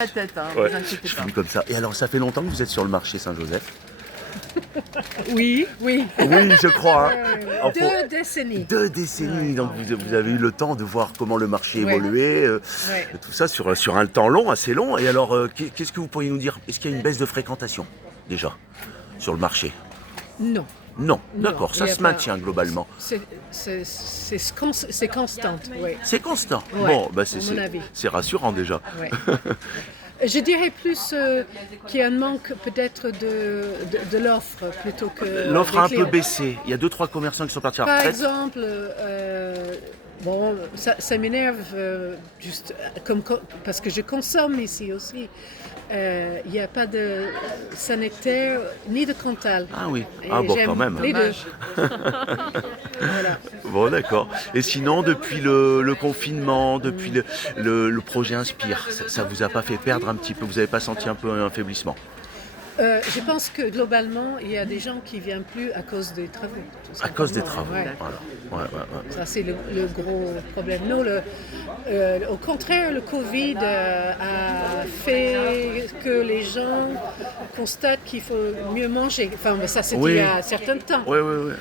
La tête, hein, Ouais, vous inquiétez je pas. finis comme ça. Et alors, ça fait longtemps que vous êtes sur le marché Saint-Joseph? Oui, oui. Oui, je crois. Hein. 2 décennies. 2 décennies, donc vous avez eu le temps de voir comment le marché Ouais. évoluait, Ouais. tout ça sur un temps long, assez long. Et alors, qu'est-ce que vous pourriez nous dire? Est-ce qu'il y a une baisse de fréquentation, déjà, sur le marché? Non. Non, Non, d'accord, il ça y a se pas- maintient globalement. C'est constant, oui. C'est constant. Ouais, Bon, bah à mon avis. c'est rassurant déjà. Ouais. Je dirais plus qu'il y a un manque peut-être de l'offre plutôt que L'offre des a un peu clients. baissé. Il y a 2-3 commerçants qui sont partis à la Par retraite. exemple, bon, ça m'énerve juste parce que je consomme ici aussi. Il n'y a pas de sanitaire ni de Cantal. Ah oui, Et ah bon, j'aime quand même. les deux. Dommage. Voilà. Bon, d'accord. Et sinon, depuis le confinement, depuis le projet Inspire, ça vous a pas fait perdre un petit peu? Vous n'avez pas senti un peu un affaiblissement? Je pense que globalement, il y a des gens qui ne viennent plus à cause des travaux. tout À cause des simplement. travaux. Ouais. Voilà. Ouais. Ça, c'est le gros problème. Nous, au contraire, le Covid a fait que les gens constatent qu'il faut mieux manger. Enfin, mais ça, c'était Oui. il y a un certain temps. Ouais. Le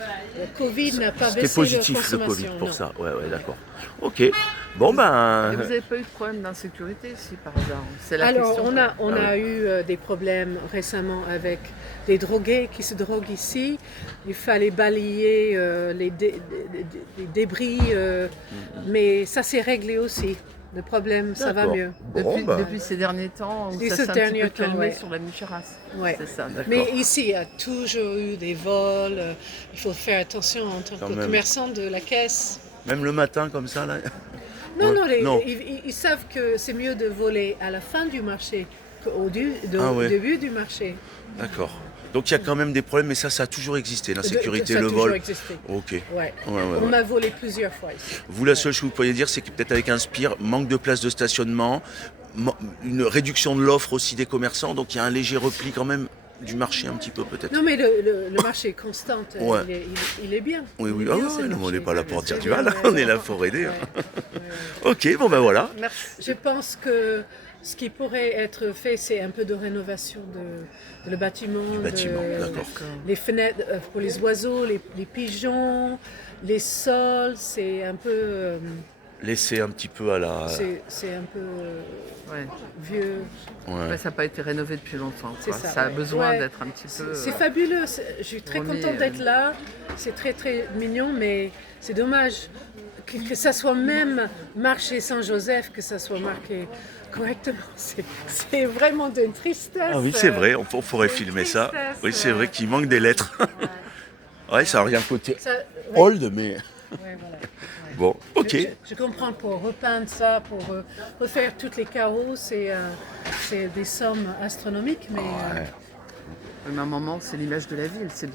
Covid n'a pas C'était baissé leur positif le consommation. Covid pour non. ça. Ouais, d'accord. Ok. Bon, ben. Et vous n'avez pas eu de problème d'insécurité ici par hasard? C'est la Alors, question. on a eu des problèmes récemment avec des drogués qui se droguent ici. Il fallait balayer les débris, mais ça s'est réglé aussi. Le problème, ça va D'accord. mieux. Bon, Depuis ces derniers temps, où Depuis ça ces s'est un petit derniers peu temps, calmé ouais. sur la Mucheras. Ouais. C'est ça, d'accord. Mais ici, il y a toujours eu des vols. Il faut faire attention en tant Quand que même. commerçant de la caisse. Même le matin, comme ça, là. Non, Ouais. non, ils savent que c'est mieux de voler à la fin du marché qu'au Ah ouais. début du marché. D'accord. Donc il y a quand même des problèmes, mais ça a toujours existé, l'insécurité, Ça a le toujours vol. existé. Ok. Ouais. Ouais. On m'a volé plusieurs fois ici. Vous, la seule chose que vous pourriez dire, c'est que peut-être avec Inspire, manque de places de stationnement, une réduction de l'offre aussi des commerçants, donc il y a un léger repli quand même du marché un petit peu peut-être. Non, mais le marché est constant. Ouais. Il est bien. Oui, Il est ah bien, ouais, ce non, mais on marché. n'est pas là pour dire C'est du bien, mal, ouais, on est ouais. là pour aider. Ouais. Ok, bon ben voilà. Merci. Je pense que ce qui pourrait être fait, c'est un peu de rénovation de le bâtiment. Du bâtiment, d'accord. Les fenêtres pour les oiseaux, les pigeons, les sols, c'est un peu, Laissez un petit peu à la. c'est un peu Ouais. vieux. Ouais. Ouais, ça n'a pas été rénové depuis longtemps. C'est quoi. ça, a ouais. besoin Ouais. d'être un petit peu. C'est fabuleux. Je suis très remis, contente d'être là. C'est très très mignon, mais c'est dommage que ça soit même marché Saint-Joseph, que ça soit marqué correctement. C'est vraiment d'une tristesse. Ah oui, c'est vrai, on pourrait filmer ça. tristesse, Oui, c'est vrai qu'il manque des lettres. Ouais, ça n'a rien côté Ça, ouais, old, mais ouais, voilà. bon, ok. Je comprends pour repeindre ça, pour refaire toutes les carreaux, c'est des sommes astronomiques, mais Ouais. Mais à un moment, c'est l'image de la ville. C'est